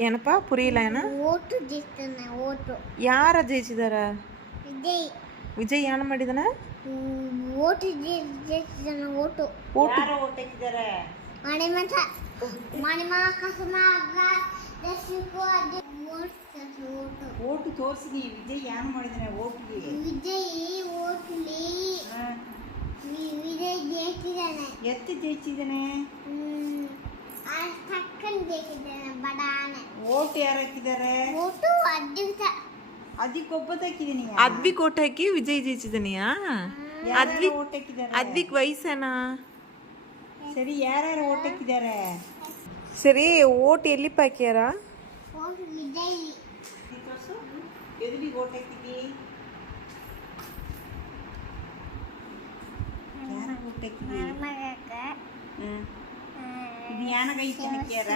ಏನಪ್ಪ ಪುರಿಯಿಲ್ಲ ಏನ ಯಾರ ಜಯಿಸಿದಾರ ವಿಜಯ್ ಏನ ಮಾಡಿದನ ಓಟು ತೋರಿಸಿದಿ ವಿಜಯ್ ಏನು ಮಾಡಿದಾನೆ ಓಟ್ಗೆ ಎತ್ತು ಜಯಿಸಿದಾನೆ ಓಟ್ ಯಾರು ಹಾಕಿದ್ದಾರೆ ಅದಕ್ಕೆ ಒಬ್ಬತ್ತು ಹಾಕಿದೀನಿ ಅದ್ವಿಕ್ ಓಟ್ ಹಾಕಿ ವಿಜಯ್ ಜಯಿಸಿದನಿಯಾ ಓಟ್ ಹಾಕಿದ್ದಾರೆ ಅದ್ವಿಕ್ ವಯಸ್ಸೇನಾ ಸರಿ ಯಾರ್ಯಾರು ಓಟ್ ಹಾಕಿದ್ದಾರೆ ಸರಿ ಓಟ್ ಎಲ್ಲಿ ಹಾಕ್ಯಾರ ಎದುರಿಗೆ ಓಟ್ ಹಾಕಿದಿ ಯಾರ ಓಟ್ ಹಾಕಿದಿ ಇದು ಯಾನಾಗೈತೆ ಹಾಕ್ಯಾರ